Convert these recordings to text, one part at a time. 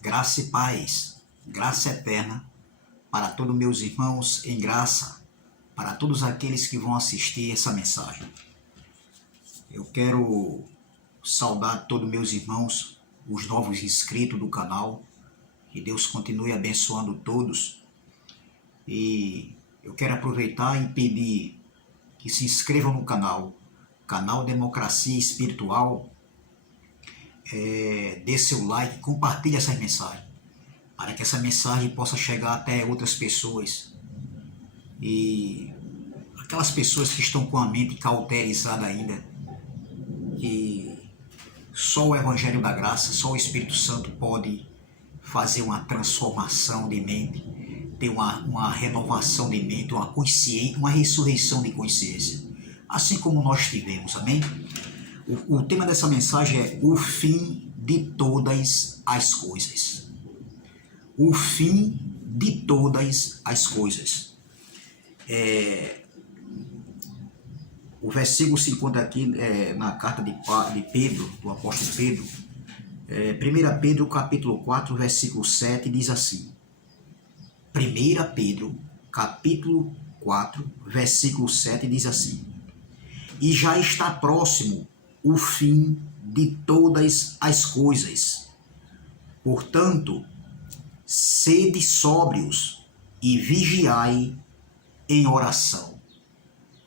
Graça e paz, graça eterna para todos meus irmãos em graça, para todos aqueles que vão assistir essa mensagem. Eu quero saudar todos meus irmãos, os novos inscritos do canal, que Deus continue abençoando todos. E eu quero aproveitar e pedir que se inscrevam no canal Democracia Espiritual, dê seu like, compartilhe essa mensagem, para que essa mensagem possa chegar até outras pessoas. E aquelas pessoas que estão com a mente cauterizada ainda, que só o Evangelho da Graça, só o Espírito Santo pode fazer uma transformação de mente, ter uma renovação de mente, uma consciência, uma ressurreição de consciência, assim como nós tivemos, amém? O tema dessa mensagem é o fim de todas as coisas. O fim de todas as coisas. O versículo se encontra aqui na carta de Pedro, do apóstolo Pedro. 1 Pedro capítulo 4, versículo 7, diz assim. 1 Pedro capítulo 4, versículo 7, diz assim. E já está próximo o fim de todas as coisas. Portanto, sede sóbrios e vigiai em oração.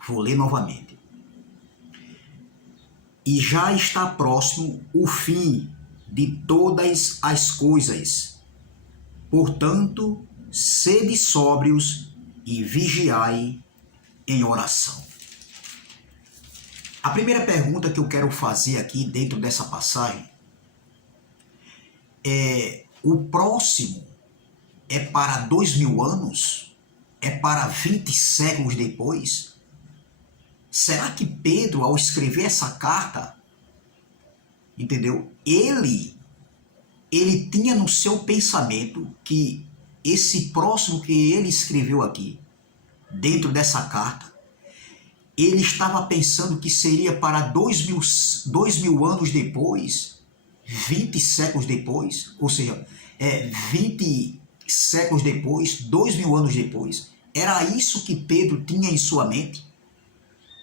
Vou ler novamente. E já está próximo o fim de todas as coisas. Portanto, sede sóbrios e vigiai em oração. A primeira pergunta que eu quero fazer aqui dentro dessa passagem é: o próximo é para 2000 anos? É para 20 séculos depois? Será que Pedro, ao escrever essa carta, entendeu? Ele tinha no seu pensamento que esse próximo que ele escreveu aqui, dentro dessa carta, ele estava pensando que seria para 2000 anos depois, 20 séculos depois, ou seja, 20 séculos depois, 2000 anos depois. Era isso que Pedro tinha em sua mente?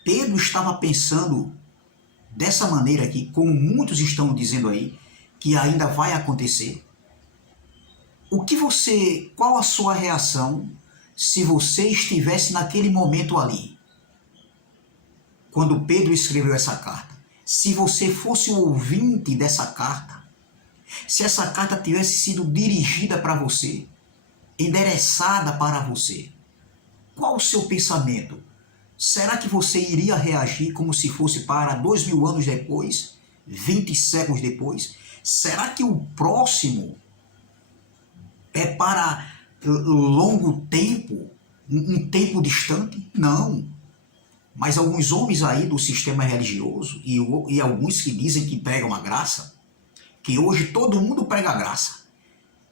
Pedro estava pensando dessa maneira aqui, como muitos estão dizendo aí, que ainda vai acontecer? Qual a sua reação se você estivesse naquele momento ali? Quando Pedro escreveu essa carta, se você fosse o ouvinte dessa carta, se essa carta tivesse sido dirigida para você, endereçada para você, qual o seu pensamento? Será que você iria reagir como se fosse para 2000 anos depois, 20 séculos depois? Será que o próximo é para longo tempo, um tempo distante? Não. Mas alguns homens aí do sistema religioso e alguns que dizem que pregam a graça, que hoje todo mundo prega a graça.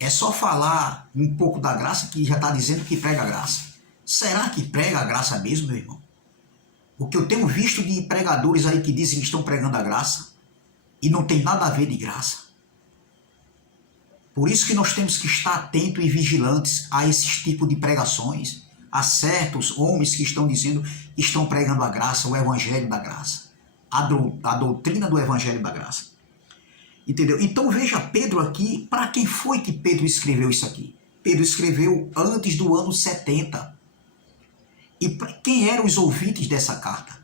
É só falar um pouco da graça que já está dizendo que prega a graça. Será que prega a graça mesmo, meu irmão? O que eu tenho visto de pregadores aí que dizem que estão pregando a graça e não tem nada a ver de graça. Por isso que nós temos que estar atentos e vigilantes a esses tipos de pregações, a certos homens que estão dizendo que estão pregando a graça, o evangelho da graça, a doutrina do evangelho da graça. Entendeu? Então veja Pedro aqui, para quem foi que Pedro escreveu isso aqui? Pedro escreveu antes do ano 70. E quem eram os ouvintes dessa carta?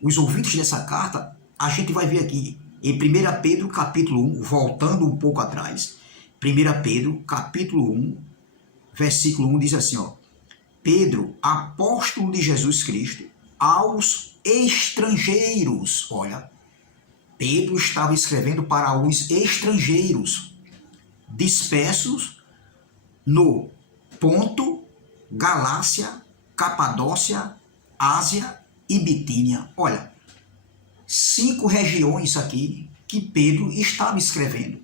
Os ouvintes dessa carta, a gente vai ver aqui em 1 Pedro capítulo 1, voltando um pouco atrás. 1 Pedro capítulo 1, versículo 1 diz assim, ó. Pedro, apóstolo de Jesus Cristo, aos estrangeiros. Olha, Pedro estava escrevendo para os estrangeiros, dispersos no Ponto, Galácia, Capadócia, Ásia e Bitínia. Olha, 5 regiões aqui que Pedro estava escrevendo.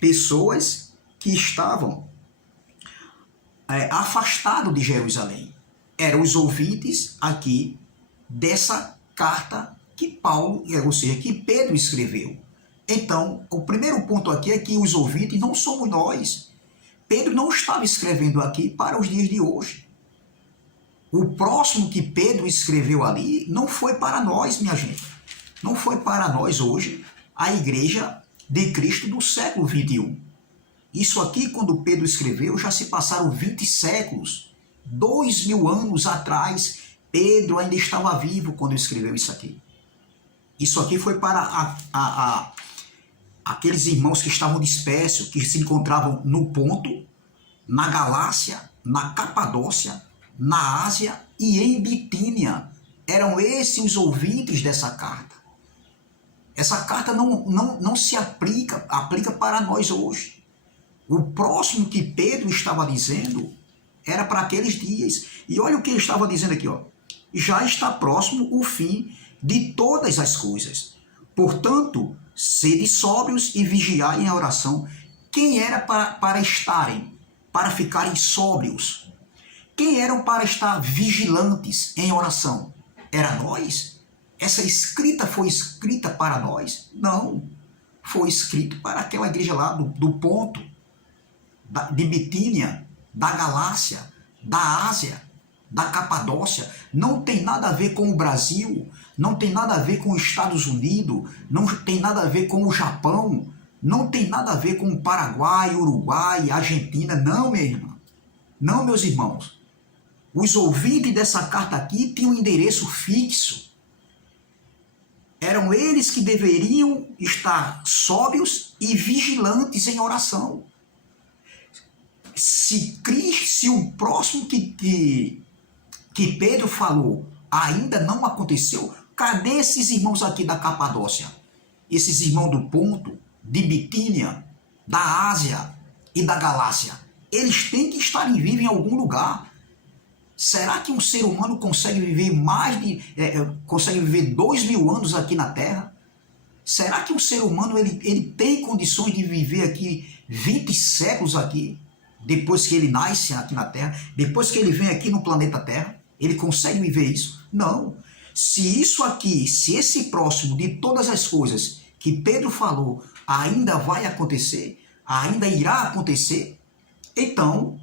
Pessoas que estavam afastados de Jerusalém. Eram os ouvintes aqui dessa carta que Paulo, ou seja, que Pedro escreveu. Então, o primeiro ponto aqui é que os ouvintes não somos nós. Pedro não estava escrevendo aqui para os dias de hoje. O próximo que Pedro escreveu ali não foi para nós, minha gente. Não foi para nós hoje, a igreja de Cristo do século 21. Isso aqui, quando Pedro escreveu, já se passaram 20 séculos. 2000 anos atrás, Pedro ainda estava vivo quando escreveu isso aqui. Isso aqui foi para aqueles irmãos que estavam dispersos, que se encontravam no Ponto, na Galácia, na Capadócia, na Ásia e em Bitínia. Eram esses os ouvintes dessa carta. Essa carta não se aplica para nós hoje. O próximo que Pedro estava dizendo era para aqueles dias. E olha o que ele estava dizendo aqui, ó. Já está próximo o fim de todas as coisas. Portanto, sede sóbrios e vigiai em oração. Quem era para estarem, para ficarem sóbrios? Quem eram para estar vigilantes em oração? Era nós? Essa escrita foi escrita para nós? Não. Foi escrito para aquela igreja lá do Ponto, de Bitínia, da Galácia, da Ásia, da Capadócia. Não tem nada a ver com o Brasil, não tem nada a ver com os Estados Unidos, não tem nada a ver com o Japão, não tem nada a ver com o Paraguai, Uruguai, Argentina. Não, minha irmã. Não, meus irmãos. Os ouvintes dessa carta aqui tinham um endereço fixo. Eram eles que deveriam estar sóbrios e vigilantes em oração. Se o próximo que Pedro falou ainda não aconteceu, cadê esses irmãos aqui da Capadócia? Esses irmãos do Ponto, de Bitínia, da Ásia e da Galácia? Eles têm que estar vivos em algum lugar. Será que um ser humano consegue viver consegue viver 2000 anos aqui na Terra? Será que um ser humano ele tem condições de viver aqui 20 séculos aqui, depois que ele nasce aqui na Terra, depois que ele vem aqui no planeta Terra? Ele consegue viver isso? Não. Se isso aqui, se esse próximo de todas as coisas que Pedro falou ainda vai acontecer, ainda irá acontecer, então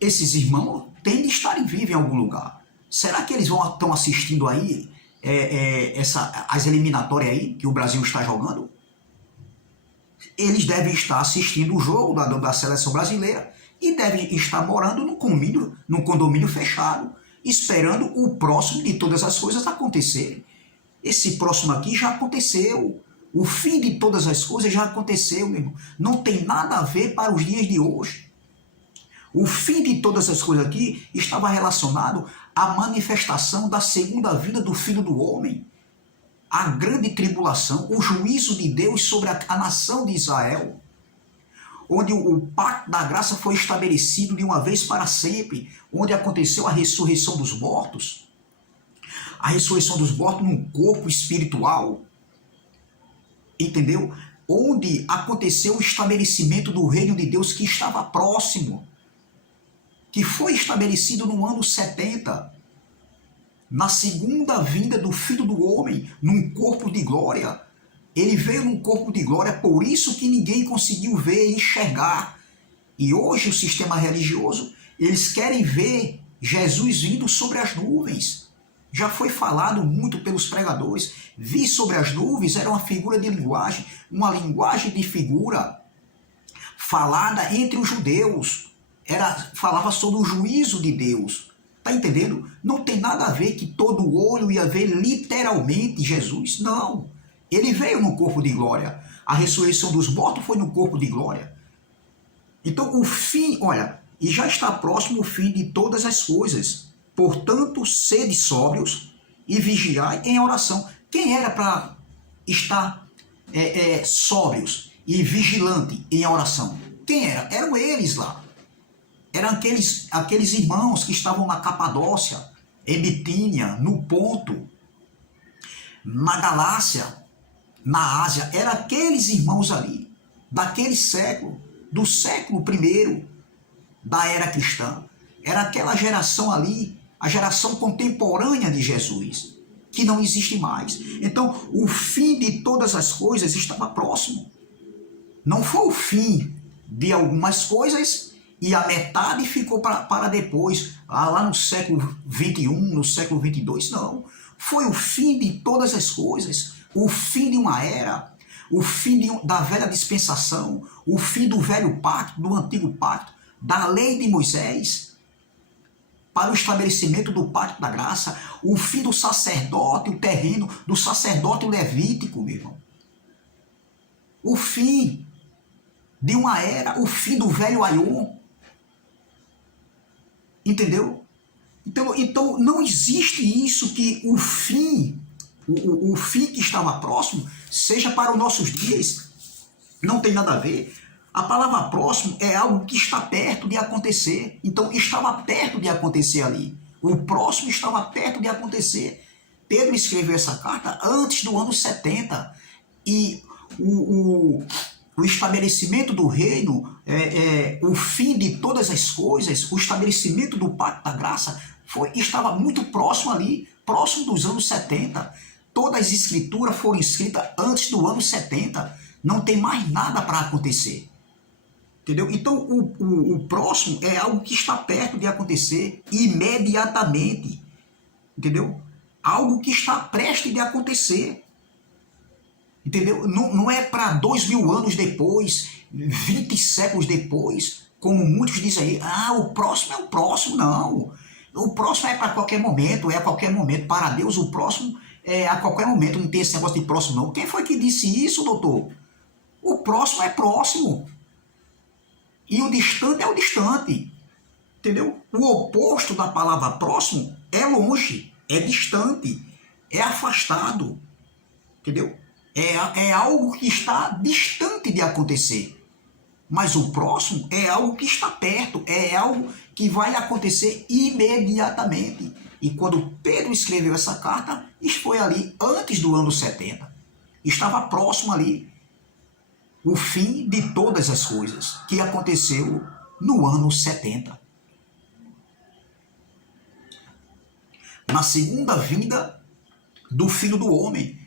esses irmãos têm de estar vivos em algum lugar. Será que eles estão assistindo aí as eliminatórias aí que o Brasil está jogando? Eles devem estar assistindo o jogo da seleção brasileira e devem estar morando num condomínio fechado, esperando o próximo de todas as coisas acontecerem. Esse próximo aqui já aconteceu. O fim de todas as coisas já aconteceu, meu irmão. Não tem nada a ver para os dias de hoje. O fim de todas as coisas aqui estava relacionado à manifestação da segunda vinda do Filho do Homem. A grande tribulação, o juízo de Deus sobre a nação de Israel, onde o pacto da graça foi estabelecido de uma vez para sempre, onde aconteceu a ressurreição dos mortos. A ressurreição dos mortos num corpo espiritual, entendeu? Onde aconteceu o estabelecimento do reino de Deus que estava próximo, que foi estabelecido no ano 70, na segunda vinda do Filho do Homem, num corpo de glória. Ele veio num corpo de glória, por isso que ninguém conseguiu ver e enxergar. E hoje o sistema religioso, eles querem ver Jesus vindo sobre as nuvens. Já foi falado muito pelos pregadores. Vir sobre as nuvens era uma figura de linguagem, uma linguagem de figura falada entre os judeus. Falava sobre o juízo de Deus. Está entendendo? Não tem nada a ver que todo olho ia ver literalmente Jesus. Não. Ele veio no corpo de glória. A ressurreição dos mortos foi no corpo de glória. Então o fim, olha, e já está próximo o fim de todas as coisas. Portanto, sede sóbrios e vigiai em oração. Quem era para estar sóbrios e vigilante em oração? Quem era? Eram eles lá. Eram aqueles irmãos que estavam na Capadócia, em Bitínia, no Ponto, na Galácia, na Ásia. Eram aqueles irmãos ali, daquele século, do século I da era cristã. Era aquela geração ali, a geração contemporânea de Jesus. que não existe mais. Então, o fim de todas as coisas estava próximo. Não foi o fim de algumas coisas e a metade ficou para depois, lá no século XXI, no século XXII, não. Foi o fim de todas as coisas, o fim de uma era, o fim da velha dispensação, o fim do velho pacto, do antigo pacto, da lei de Moisés, para o estabelecimento do pacto da graça, o fim do sacerdote, o terreno, do sacerdote levítico, meu irmão. O fim de uma era, o fim do velho Aion. Entendeu? Então não existe isso que o fim, o fim que estava próximo, seja para os nossos dias. Não tem nada a ver. A palavra próximo é algo que está perto de acontecer. Então estava perto de acontecer ali. O próximo estava perto de acontecer. Pedro escreveu essa carta antes do ano 70. E o estabelecimento do reino, o fim de todas as coisas, o estabelecimento do pacto da graça, estava muito próximo ali, próximo dos anos 70. Todas as escrituras foram escritas antes do ano 70. Não tem mais nada para acontecer. Entendeu? Então, o próximo é algo que está perto de acontecer imediatamente. Entendeu? Algo que está prestes de acontecer. Entendeu? Não é para 2000 anos depois, 20 séculos depois, como muitos dizem aí, o próximo é o próximo. Não. O próximo é para qualquer momento, é a qualquer momento. Para Deus, o próximo é a qualquer momento. Não tem esse negócio de próximo, não. Quem foi que disse isso, doutor? O próximo é próximo. E o distante é o distante. Entendeu? O oposto da palavra próximo é longe, é distante, é afastado. Entendeu? É algo que está distante de acontecer. Mas o próximo é algo que está perto, é algo que vai acontecer imediatamente. E quando Pedro escreveu essa carta, isso foi ali antes do ano 70. Estava próximo ali o fim de todas as coisas, que aconteceu no ano 70. Na segunda vinda do Filho do Homem,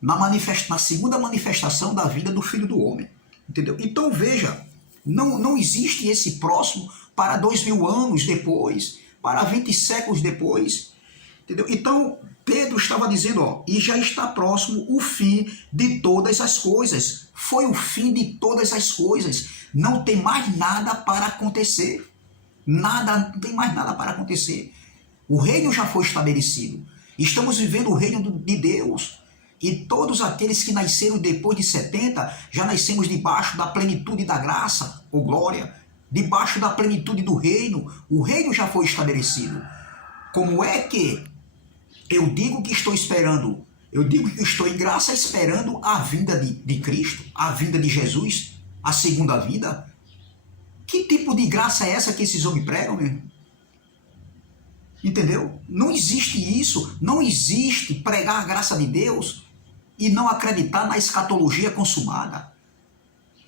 na segunda manifestação da vida do Filho do Homem. Entendeu? Então veja, não existe esse próximo para 2000 anos depois, para 20 séculos depois. Entendeu? Então Pedro estava dizendo, e já está próximo o fim de todas as coisas. Foi o fim de todas as coisas. Não tem mais nada para acontecer. Não tem mais nada para acontecer. O reino já foi estabelecido. Estamos vivendo o reino de Deus. E todos aqueles que nasceram depois de 70, já nascemos debaixo da plenitude da graça, ou glória, debaixo da plenitude do reino. O reino já foi estabelecido. Como é que eu digo que estou esperando? Eu digo que estou em graça esperando a vinda de Cristo, a vinda de Jesus, a segunda vinda. Que tipo de graça é essa que esses homens pregam, meu? Entendeu? Não existe isso. Não existe pregar a graça de Deus e não acreditar na escatologia consumada.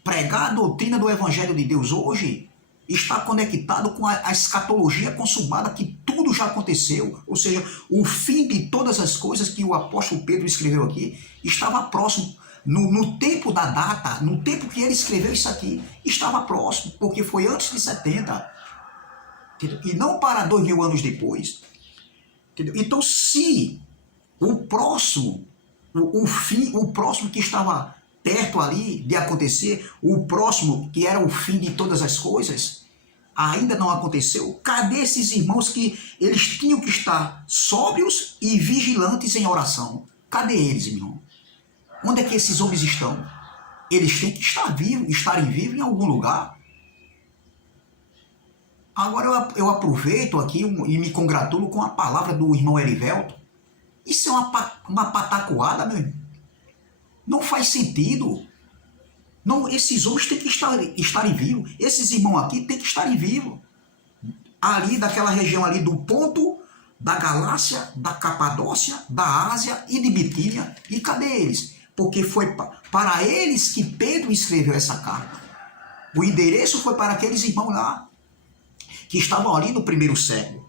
Pregar a doutrina do Evangelho de Deus hoje está conectado com a escatologia consumada, que tudo já aconteceu. Ou seja, o fim de todas as coisas que o apóstolo Pedro escreveu aqui estava próximo. No tempo da data, no tempo que ele escreveu isso aqui, estava próximo, porque foi antes de 70. Entendeu? E não para 2000 anos depois. Entendeu? Então, se o próximo, o próximo que estava perto ali de acontecer, o próximo que era o fim de todas as coisas, ainda não aconteceu, cadê esses irmãos que eles tinham que estar sóbrios e vigilantes em oração? Cadê eles, irmão? Onde é que esses homens estão? Eles têm que estarem vivos em algum lugar. Agora eu aproveito aqui e me congratulo com a palavra do irmão Erivelto. Isso é uma patacoada, meu irmão. Não faz sentido. Não, esses homens têm que estarem vivos. Esses irmãos aqui têm que estarem vivos. Ali daquela região ali do ponto da Galácia, da Capadócia, da Ásia e de Bitínia. E cadê eles? Porque foi para eles que Pedro escreveu essa carta. O endereço foi para aqueles irmãos lá, que estavam ali no primeiro século.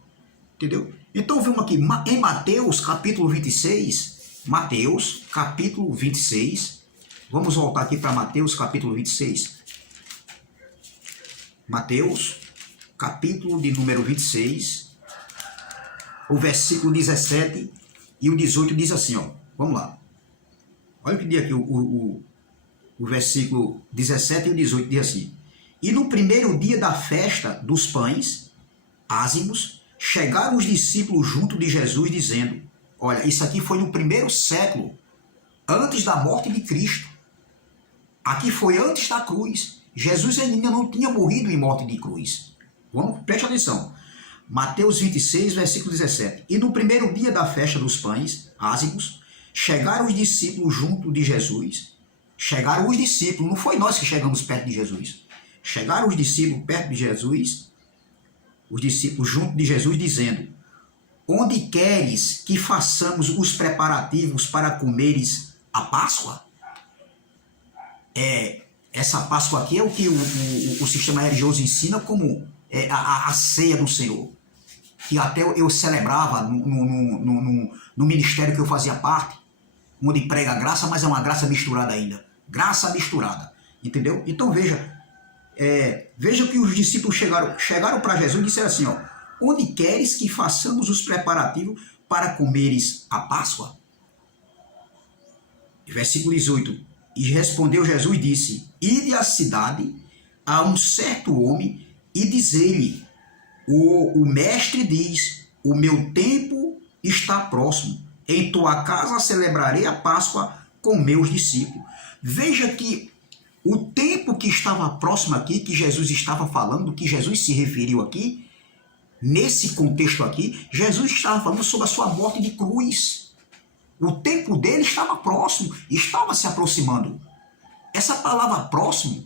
Entendeu? Então vamos aqui, em Mateus capítulo 26, Mateus capítulo 26, vamos voltar aqui para Mateus capítulo 26. Mateus capítulo de número 26, o versículo 17 e o 18 diz assim, ó, vamos lá. Olha o que diz aqui o versículo 17 e o 18 diz assim: e no primeiro dia da festa dos pães ázimos, chegaram os discípulos junto de Jesus, dizendo, olha, isso aqui foi no primeiro século, antes da morte de Cristo. Aqui foi antes da cruz. Jesus ainda não tinha morrido em morte de cruz. Preste atenção. Mateus 26, versículo 17. E no primeiro dia da festa dos pães ázimos, chegaram os discípulos junto de Jesus. Chegaram os discípulos, não foi nós que chegamos perto de Jesus. Chegaram os discípulos perto de Jesus, os discípulos junto de Jesus, dizendo, onde queres que façamos os preparativos para comeres a Páscoa? Essa Páscoa aqui é o que o sistema religioso ensina como a ceia do Senhor, que até eu celebrava no ministério que eu fazia parte, onde prega a graça, mas é uma graça misturada ainda. Graça misturada, entendeu? Então veja que os discípulos chegaram para Jesus e disseram assim, ó, onde queres que façamos os preparativos para comeres a Páscoa? Versículo 18. E respondeu Jesus e disse, ide à cidade a um certo homem e diz-lhe, o mestre diz, o meu tempo está próximo, em tua casa celebrarei a Páscoa com meus discípulos. Veja que o tempo que estava próximo aqui, que Jesus estava falando, que Jesus se referiu aqui, nesse contexto aqui, Jesus estava falando sobre a sua morte de cruz. O tempo dele estava próximo, estava se aproximando. Essa palavra próximo,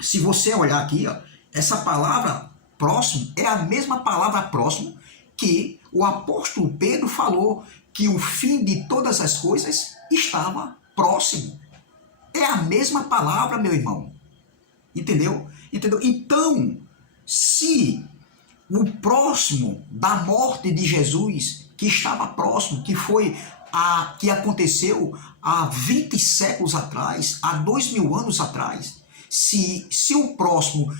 se você olhar aqui, ó, essa palavra próximo é a mesma palavra próximo que o apóstolo Pedro falou que o fim de todas as coisas estava próximo. É a mesma palavra, meu irmão. Entendeu? Então, se o próximo da morte de Jesus, que estava próximo, que aconteceu há 20 séculos atrás, há 2000 anos atrás, se o próximo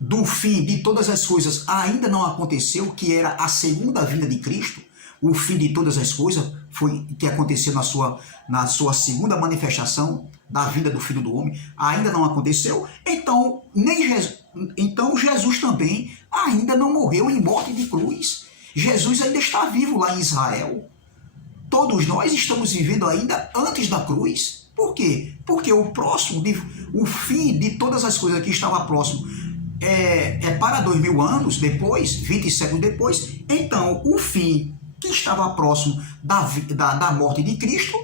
do fim de todas as coisas ainda não aconteceu, que era a segunda vinda de Cristo, o fim de todas as coisas foi que aconteceu na sua segunda manifestação da vida do Filho do Homem, ainda não aconteceu, então Jesus também ainda não morreu em morte de cruz. Jesus ainda está vivo lá em Israel. Todos nós estamos vivendo ainda antes da cruz. Por quê? Porque o fim de todas as coisas que estava próximo para 2000 anos depois, 20 séculos depois. Então, o fim que estava próximo da morte de Cristo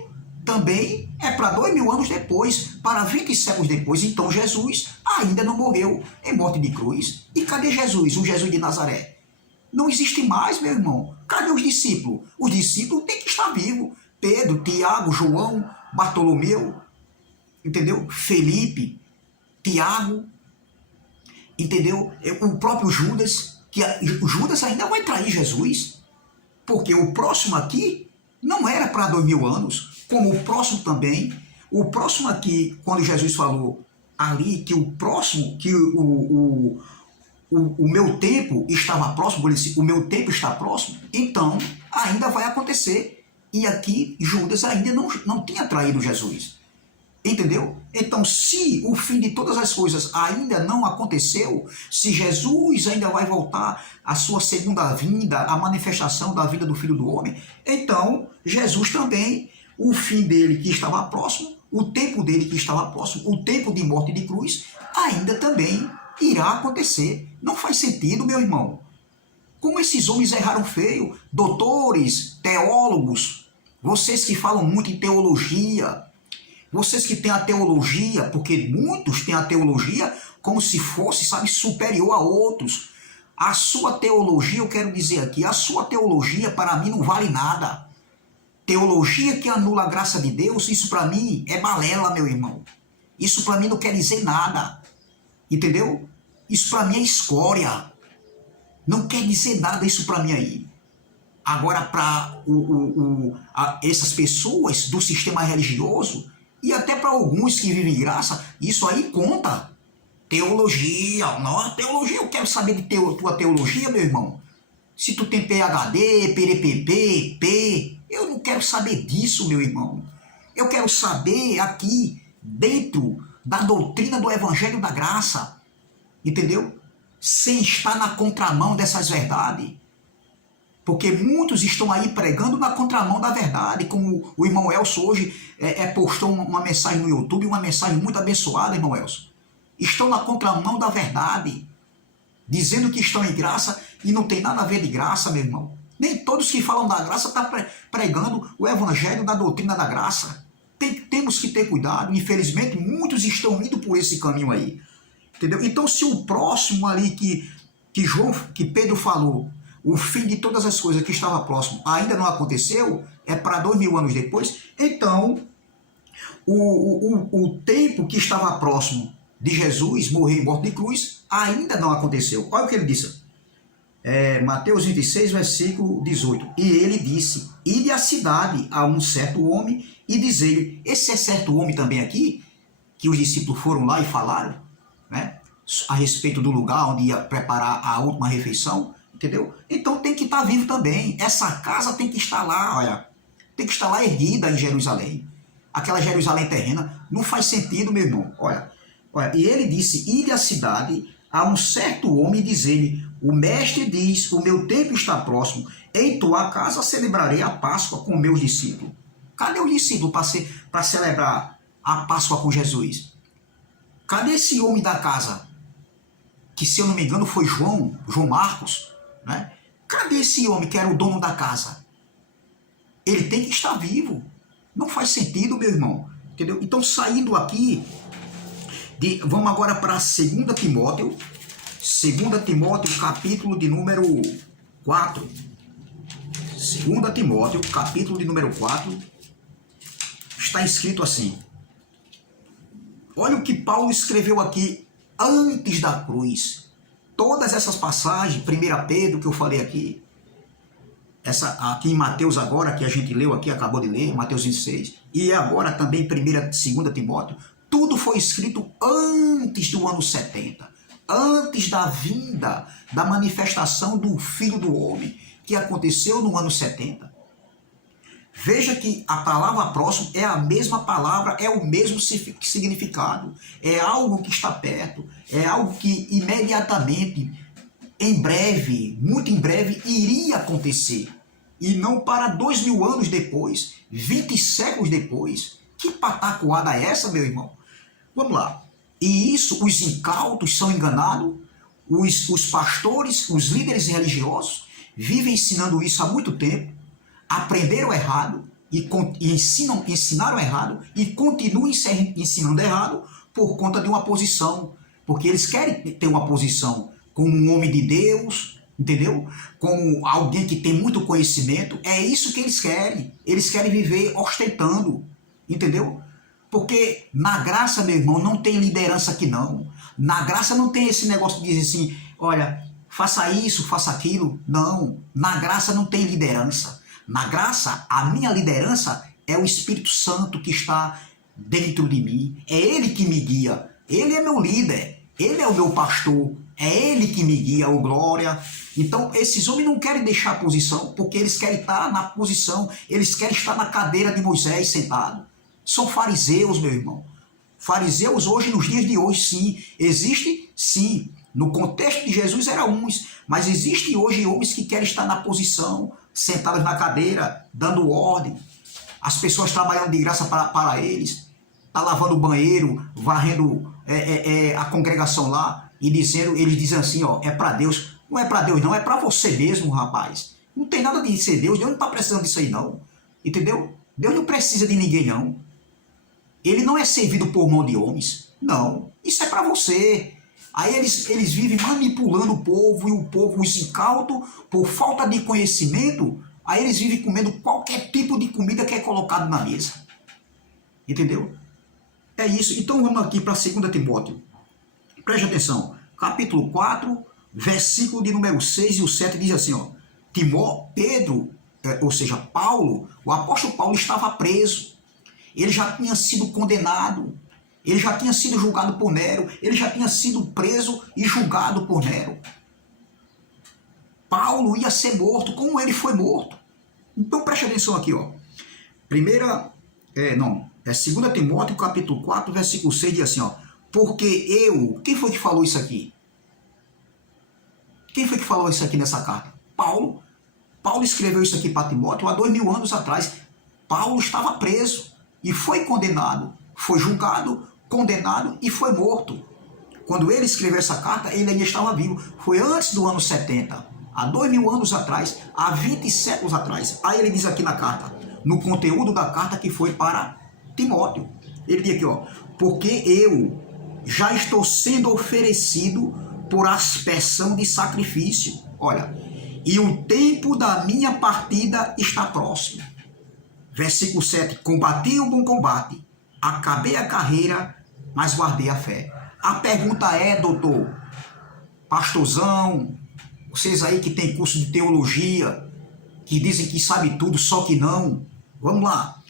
também é para 2000 anos depois, para 20 séculos depois. Então, Jesus ainda não morreu em morte de cruz. E cadê Jesus, o Jesus de Nazaré? Não existe mais, meu irmão. Cadê os discípulos? Os discípulos têm que estar vivos. Pedro, Tiago, João, Bartolomeu, entendeu? Felipe, Tiago, entendeu? O próprio Judas, o Judas ainda vai trair Jesus, porque o próximo aqui não era para 2000 anos, como o próximo também. O próximo aqui, quando Jesus falou ali que o próximo, que o meu tempo estava próximo, ele disse, o meu tempo está próximo, então ainda vai acontecer. E aqui Judas ainda não tinha traído Jesus. Entendeu? Então, se o fim de todas as coisas ainda não aconteceu, se Jesus ainda vai voltar à sua segunda vinda, a manifestação da vida do Filho do Homem, então Jesus também, o fim dele que estava próximo, o tempo dele que estava próximo, o tempo de morte de cruz, ainda também irá acontecer. Não faz sentido, meu irmão. Como esses homens erraram feio, doutores, teólogos, vocês que falam muito em teologia, vocês que têm a teologia, porque muitos têm a teologia como se fosse, sabe, superior a outros. A sua teologia, eu quero dizer aqui, a sua teologia para mim não vale nada. Teologia que anula a graça de Deus, isso para mim é balela, meu irmão. Isso para mim não quer dizer nada. Entendeu? Isso para mim é escória. Não quer dizer nada isso para mim aí. Agora, para essas pessoas do sistema religioso, e até para alguns que vivem em graça, isso aí conta. Teologia. Não, teologia, eu quero saber de tua teologia, meu irmão. Se tu tem PhD, PRPP, P, eu não quero saber disso, meu irmão. Eu quero saber aqui, dentro da doutrina do Evangelho da Graça, entendeu? Sem estar na contramão dessas verdades. Porque muitos estão aí pregando na contramão da verdade, como o irmão Elcio hoje postou uma mensagem no YouTube, uma mensagem muito abençoada, irmão Elcio. Estão na contramão da verdade, dizendo que estão em graça e não tem nada a ver de graça, meu irmão. Nem todos que falam da graça estão pregando o evangelho da doutrina da graça. Temos que ter cuidado. Infelizmente, muitos estão indo por esse caminho aí. Entendeu? Então, se o próximo ali que Pedro falou, o fim de todas as coisas que estava próximo ainda não aconteceu, é para 2000 anos depois, então o tempo que estava próximo de Jesus morrer em morte de cruz ainda não aconteceu. Olha o que ele disse. Mateus 26, versículo 18. E ele disse: ide à cidade a um certo homem e dizei-lhe. Esse é certo homem também aqui, que os discípulos foram lá e falaram, né, a respeito do lugar onde ia preparar a última refeição, entendeu? Então tem que estar vivo também. Essa casa tem que estar lá, olha, tem que estar lá erguida em Jerusalém. Aquela Jerusalém terrena não faz sentido, meu irmão. Olha, e ele disse: ide à cidade a um certo homem e dizer-lhe: o mestre diz, o meu tempo está próximo, em tua casa celebrarei a Páscoa com meus discípulos. Cadê os discípulos para celebrar a Páscoa com Jesus? Cadê esse homem da casa? Que, se eu não me engano, foi João Marcos, né? Cadê esse homem que era o dono da casa? Ele tem que estar vivo. Não faz sentido, meu irmão. Entendeu? Então, saindo aqui, vamos agora para 2 Timóteo. 2 Timóteo, capítulo de número 4. 2 Timóteo, capítulo de número 4. Está escrito assim. Olha o que Paulo escreveu aqui antes da cruz. Todas essas passagens, 1 Pedro que eu falei aqui, essa aqui em Mateus agora, que a gente leu aqui, acabou de ler, Mateus 26, e agora também 2 Timóteo, tudo foi escrito antes do ano 70, antes da vinda, da manifestação do Filho do Homem, que aconteceu no ano 70. Veja que a palavra próximo é a mesma palavra, é o mesmo significado, é algo que está perto, é algo que imediatamente, em breve, muito em breve, iria acontecer. E não para 2000 anos depois, 20 séculos depois. Que patacoada é essa, meu irmão? Vamos lá. E isso, os incautos são enganados, os pastores, os líderes religiosos, vivem ensinando isso há muito tempo, aprenderam errado e ensinaram errado e continuam ensinando errado por conta de uma posição, porque eles querem ter uma posição como um homem de Deus, entendeu? Como alguém que tem muito conhecimento. É isso que eles querem viver ostentando, entendeu? Porque na graça, meu irmão, não tem liderança aqui não. Na graça não tem esse negócio de dizer assim, olha, faça isso, faça aquilo. Não, na graça não tem liderança. Na graça, a minha liderança é o Espírito Santo que está dentro de mim. É Ele que me guia. Ele é meu líder. Ele é o meu pastor. É Ele que me guia, ô glória. Então, esses homens não querem deixar a posição, porque eles querem estar na posição, eles querem estar na cadeira de Moisés sentado. São fariseus, meu irmão. Fariseus hoje, nos dias de hoje, sim. Existe, sim. No contexto de Jesus era uns, mas existem hoje homens que querem estar na posição, sentados na cadeira, dando ordem. As pessoas trabalhando de graça para eles. Está lavando o banheiro, varrendo a congregação lá, e eles dizem assim, ó, é para Deus. Não é para Deus não, é para você mesmo, rapaz. Não tem nada de ser Deus, Deus não está precisando disso aí não. Entendeu? Deus não precisa de ninguém não. Ele não é servido por mão de homens. Não, isso é para você. Aí eles vivem manipulando o povo, e o povo, os incautos, por falta de conhecimento, aí eles vivem comendo qualquer tipo de comida que é colocado na mesa. Entendeu? É isso. Então vamos aqui para 2 Timóteo. Preste atenção. Capítulo 4, versículo de número 6 e o 7 diz assim, ó, Pedro, ou seja, Paulo, o apóstolo Paulo estava preso, ele já tinha sido condenado, ele já tinha sido julgado por Nero, ele já tinha sido preso e julgado por Nero. Paulo ia ser morto, como ele foi morto. Então preste atenção aqui, ó. 2 Timóteo capítulo 4, versículo 6 diz assim, ó, porque quem foi que falou isso aqui? Quem foi que falou isso aqui nessa carta? Paulo. Paulo escreveu isso aqui para Timóteo há 2000 anos atrás. Paulo estava preso e foi condenado, foi julgado, condenado e foi morto. Quando ele escreveu essa carta, ele ainda estava vivo. Foi antes do ano 70, há 2000 anos atrás, há 20 séculos atrás. Aí ele diz aqui na carta, no conteúdo da carta que foi para Timóteo. Ele diz aqui, ó, porque eu já estou sendo oferecido por aspersão de sacrifício. Olha, e o tempo da minha partida está próximo. Versículo 7, combati o bom combate, acabei a carreira, mas guardei a fé. A pergunta é, doutor, pastorzão, vocês aí que tem curso de teologia, que dizem que sabe tudo, só que não, vamos lá.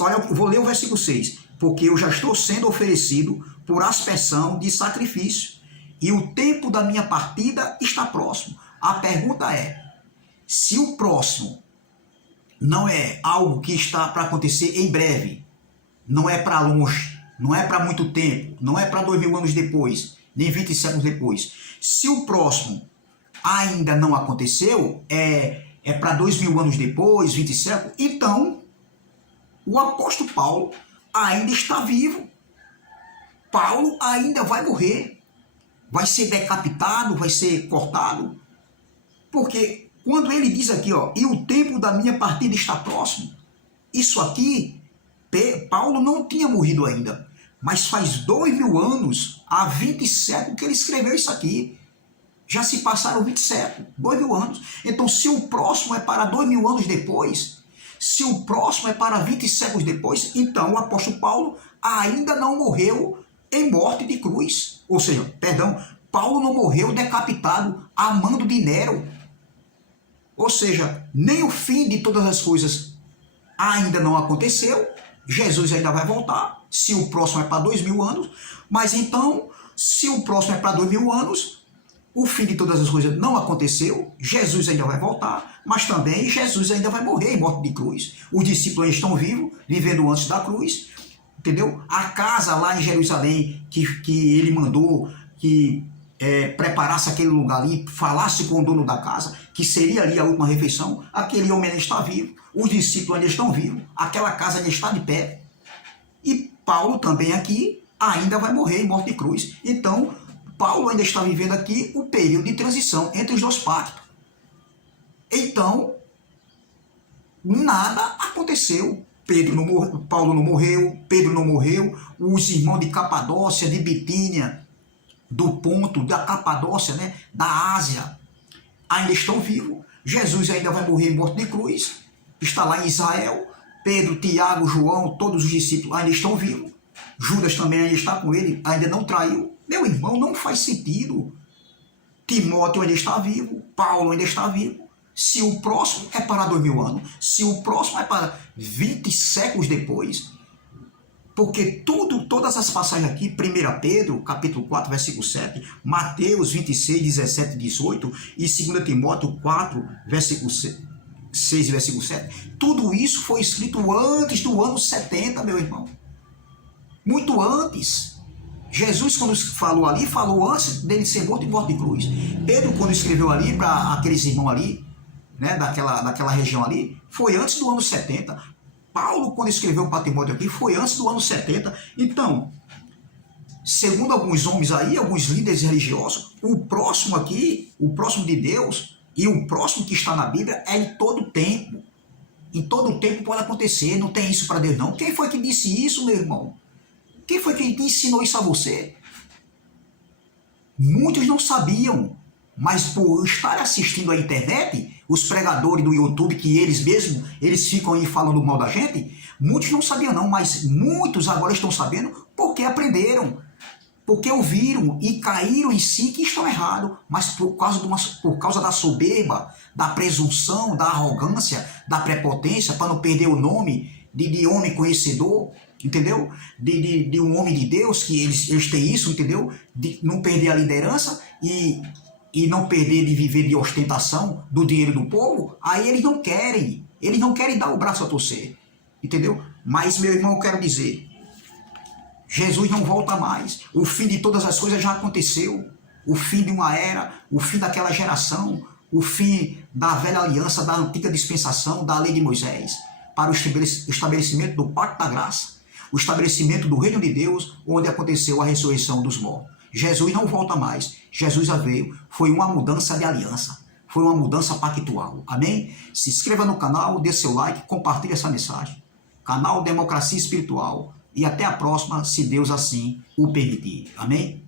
Olha, eu vou ler o versículo 6, porque eu já estou sendo oferecido por aspersão de sacrifício, e o tempo da minha partida está próximo. A pergunta é, se o próximo não é algo que está para acontecer em breve, não é para longe, não é para muito tempo, não é para 2000 anos depois, nem 20 séculos depois. Se o próximo ainda não aconteceu, é para 2000 anos depois, 20 séculos, então o apóstolo Paulo ainda está vivo. Paulo ainda vai morrer, vai ser decapitado, vai ser cortado, porque quando ele diz aqui, ó, e o tempo da minha partida está próximo, isso aqui, Paulo não tinha morrido ainda, mas faz 2000 anos, há 20 séculos que ele escreveu isso aqui. Já se passaram 20 séculos, 2000 anos. Então, se o próximo é para 2000 anos depois, se o próximo é para 20 séculos depois, então o apóstolo Paulo ainda não morreu em morte de cruz. Ou seja, perdão, Paulo não morreu decapitado a mando de Nero. Ou seja, nem o fim de todas as coisas ainda não aconteceu, Jesus ainda vai voltar, se o próximo é para 2000 anos, mas então, se o próximo é para 2000 anos, o fim de todas as coisas não aconteceu, Jesus ainda vai voltar, mas também Jesus ainda vai morrer em morte de cruz. Os discípulos ainda estão vivos, vivendo antes da cruz, entendeu? A casa lá em Jerusalém, que ele mandou que preparasse aquele lugar ali, falasse com o dono da casa, que seria ali a última refeição, aquele homem ainda está vivo, os discípulos ainda estão vivos, aquela casa ainda está de pé. E Paulo também aqui ainda vai morrer em morte de cruz. Então, Paulo ainda está vivendo aqui o período de transição entre os dois pactos. Então, nada aconteceu. Paulo não morreu, Pedro não morreu, os irmãos de Capadócia, de Bitínia, do Ponto, da Capadócia, né, da Ásia, ainda estão vivos. Jesus ainda vai morrer em morte de cruz, está lá em Israel. Pedro, Tiago, João, todos os discípulos ainda estão vivos. Judas também ainda está com ele, ainda não traiu. Meu irmão, não faz sentido. Timóteo ainda está vivo, Paulo ainda está vivo. Se o próximo é para 2000 anos, se o próximo é para 20 séculos depois, porque todas as passagens aqui, 1 Pedro, capítulo 4, versículo 7, Mateus 26, 17 e 18, e 2 Timóteo 4, versículo 6 e versículo 7, tudo isso foi escrito antes do ano 70, meu irmão. Muito antes. Jesus, quando falou ali, falou antes dele ser morto em morte de cruz. Pedro, quando escreveu ali para aqueles irmãos ali, né, daquela região ali, foi antes do ano 70. Paulo, quando escreveu para Timóteo aqui, foi antes do ano 70. Então, segundo alguns homens aí, alguns líderes religiosos, o próximo aqui, o próximo de Deus, e o próximo que está na Bíblia é em todo tempo. Em todo tempo pode acontecer, não tem isso para Deus não. Quem foi que disse isso, meu irmão? Quem foi que ensinou isso a você? Muitos não sabiam, mas por estar assistindo à internet, os pregadores do YouTube, que eles mesmos, eles ficam aí falando mal da gente, muitos não sabiam não, mas muitos agora estão sabendo porque aprenderam. Porque ouviram e caíram em si que estão errados, mas por causa da soberba, da presunção, da arrogância, da prepotência, para não perder o nome de homem conhecedor, entendeu? De um homem de Deus, que eles têm isso, entendeu? De não perder a liderança e não perder de viver de ostentação do dinheiro do povo, aí eles não querem dar o braço a torcer, entendeu? Mas, meu irmão, eu quero dizer, Jesus não volta mais, o fim de todas as coisas já aconteceu, o fim de uma era, o fim daquela geração, o fim da velha aliança, da antiga dispensação, da lei de Moisés, para o estabelecimento do pacto da graça, o estabelecimento do reino de Deus, onde aconteceu a ressurreição dos mortos. Jesus não volta mais, Jesus já veio, foi uma mudança de aliança, foi uma mudança pactual, amém? Se inscreva no canal, dê seu like, compartilhe essa mensagem, canal Democracia Espiritual, e até a próxima, se Deus assim o permitir, amém?